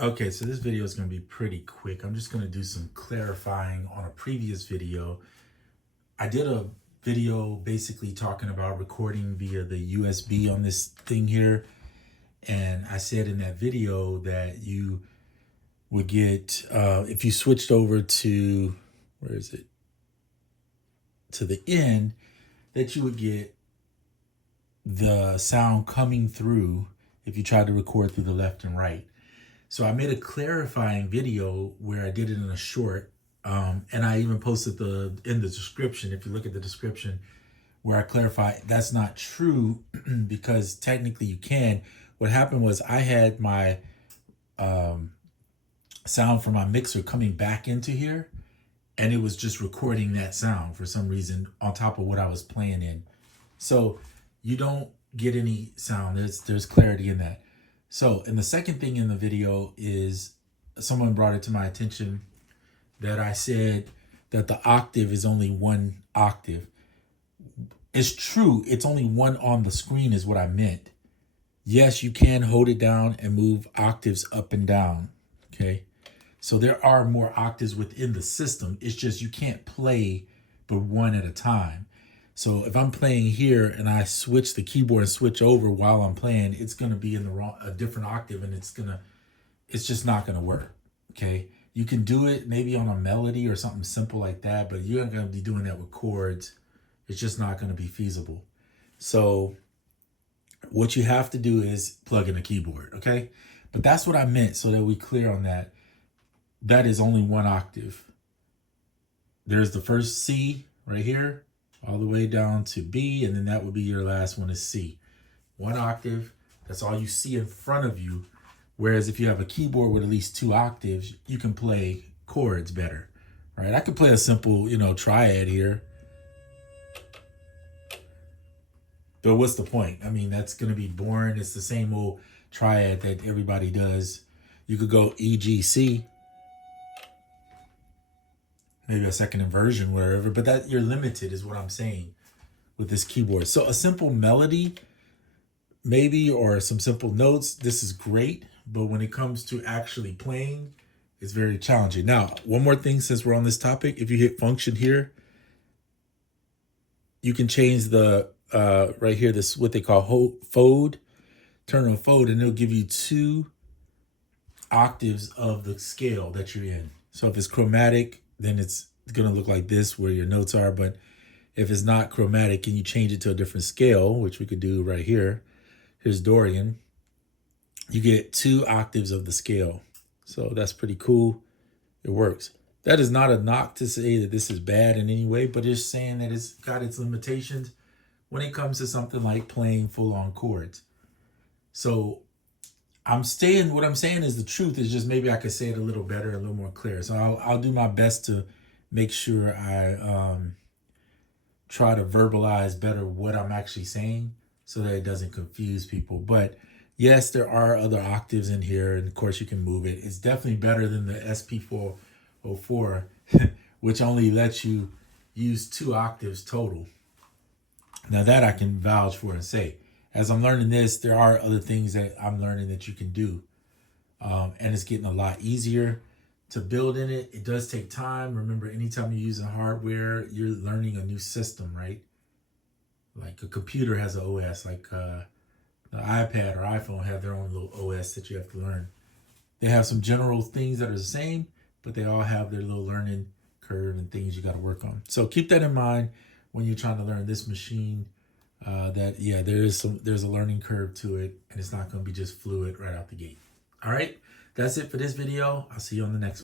Okay, so this video is going to be pretty quick. I'm just going to do some clarifying on a previous video. I did a video basically talking about recording via the USB on this thing here. And I said in that video that you would get, if you switched over to, where is it? To the end, that you would get the sound coming through if you tried to record through the left and right. So I made a clarifying video where I did it in a short, and I even posted in the description, if you look at the description, where I clarify that's not true because technically you can. What happened was I had my sound from my mixer coming back into here, and it was just recording that sound for some reason on top of what I was playing in. So you don't get any sound. There's clarity in that. So, and the second thing in the video is someone brought it to my attention that I said that the octave is only one octave. It's true. It's only one on the screen is what I meant. Yes, you can hold it down and move octaves up and down. Okay. So there are more octaves within the system. It's just you can't play but one at a time. So if I'm playing here and I switch the keyboard and switch over while I'm playing, it's going to be in a different octave, and it's just not going to work. Okay. You can do it maybe on a melody or something simple like that, but you're not going to be doing that with chords. It's just not going to be feasible. So what you have to do is plug in a keyboard. Okay. But that's what I meant, so that we're clear on that. That is only one octave. There's the first C right here, all the way down to B, and then that would be your last one is C. One octave, that's all you see in front of you. Whereas if you have a keyboard with at least two octaves, you can play chords better, right? I could play a simple, triad here. But what's the point? I mean, that's going to be boring. It's the same old triad that everybody does. You could go E, G, C. Maybe a second inversion, wherever, but that you're limited is what I'm saying with this keyboard. So a simple melody, maybe, or some simple notes, this is great. But when it comes to actually playing, it's very challenging. Now, one more thing, since we're on this topic, if you hit function here, you can change the, right here, this what they call Fode, turn on Fode, and it'll give you 2 octaves of the scale that you're in. So if it's chromatic, then it's going to look like this where your notes are. But if it's not chromatic, can you change it to a different scale, which we could do right here. Here's Dorian. You get 2 octaves of the scale. So that's pretty cool. It works. That is not a knock to say that this is bad in any way, but it's saying that it's got its limitations when it comes to something like playing full-on chords. So what I'm saying is the truth. Is just maybe I could say it a little better, a little more clear. So I'll do my best to make sure I try to verbalize better what I'm actually saying so that it doesn't confuse people. But yes, there are other octaves in here, and of course you can move it. It's definitely better than the SP404, which only lets you use 2 octaves total. Now that I can vouch for and say. As I'm learning this, there are other things that I'm learning that you can do. And it's getting a lot easier to build in it. It does take time. Remember, anytime you're using hardware, you're learning a new system, right? Like a computer has an OS, like the iPad or iPhone have their own little OS that you have to learn. They have some general things that are the same, but they all have their little learning curve and things you got to work on. So keep that in mind when you're trying to learn this machine. There's a learning curve to it, and it's not going to be just fluid right out the gate. All right, that's it for this video. I'll see you on the next one.